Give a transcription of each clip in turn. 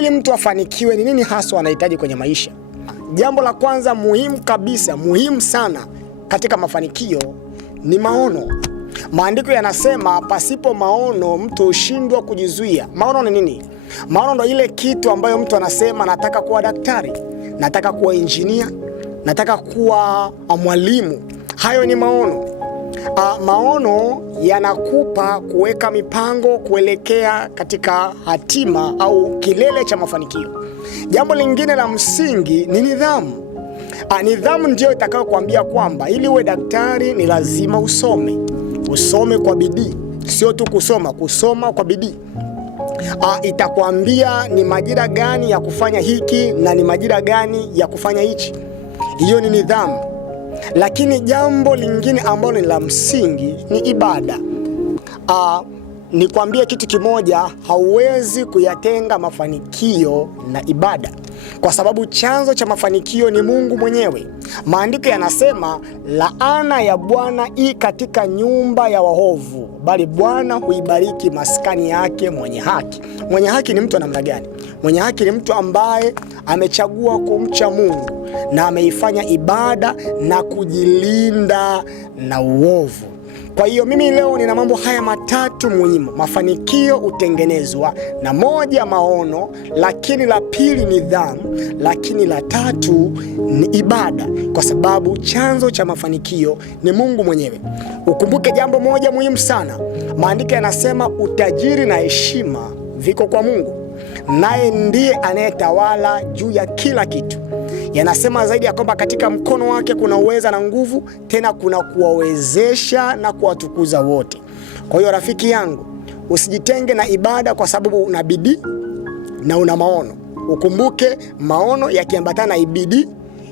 Ili mtu afanikiwe, ni nini haswa anahitaji kwenye maisha? Jambo la kwanza muhimu kabisa, muhimu sana katika mafanikio ni maono. Maandiko yanasema pasipo maono mtu hushindwa kujizuia. Maono ni nini? Maono ndo ile kitu ambayo mtu anasema nataka kuwa daktari, nataka kuwa injinia, nataka kuwa mwalimu. Hayo ni maono. Maono yanakupa kuweka mipango kuelekea katika hatima au kilele cha mafanikio. Jambo lingine la msingi ni nidhamu. Nidhamu ndio itakayokuambia kwamba ili uwe daktari ni lazima usome. Usome kwa bidii. Sio tu kusoma kwa bidii. Itakwambia ni majira gani ya kufanya hiki na ni majira gani ya kufanya hichi. Hiyo ni nidhamu. Lakini jambo lingine ambalo ni la msingi ni ibada. Nikwambie kitu kimoja, hauwezi kuyatenga mafanikio na ibada, kwa sababu chanzo cha mafanikio ni Mungu mwenyewe. Maandiko yanasema laana ya Bwana i katika nyumba ya waovu, bali Bwana huibariki maskani yake mwenye haki. Mwenye haki ni mtu wa namna gani? Mwenye haki ni mtu ambaye amechagua kumcha Mungu na ameifanya ibada na kujilinda na uovu. Kwa hiyo mimi leo nina mambo haya matatu muhimu. Mafanikio hutengenezwa na moja, maono, lakini la pili nidhamu, lakini la tatu ni ibada, kwa sababu chanzo cha mafanikio ni Mungu mwenyewe. Ukumbuke jambo moja muhimu sana. Maandiko yanasema utajiri na heshima viko kwa Mungu, naye ndiye anayetawala juu ya kila kitu. Yanasema zaidi ya kwamba katika mkono wake kuna uweza na nguvu, tena kuna kuwawezesha na kuwatukuza wote. Kwa hiyo rafiki yangu, usijitenge na ibada kwa sababu una bidii na una maono. Ukumbuke maono yakiambatana na bidii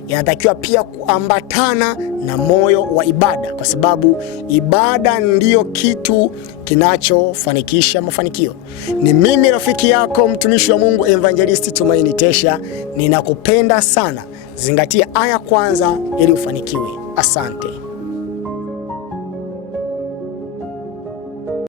yanatakiwa pia kuambatana na moyo wa ibada, kwa sababu ibada ndiyo kitu kinachofanikisha mafanikio. Ni mimi rafiki yako mtumishi wa Mungu Evangelist Tumaini Tesha. Ninakupenda sana. Zingatia aya kwanza ili ufanikiwe. Asante.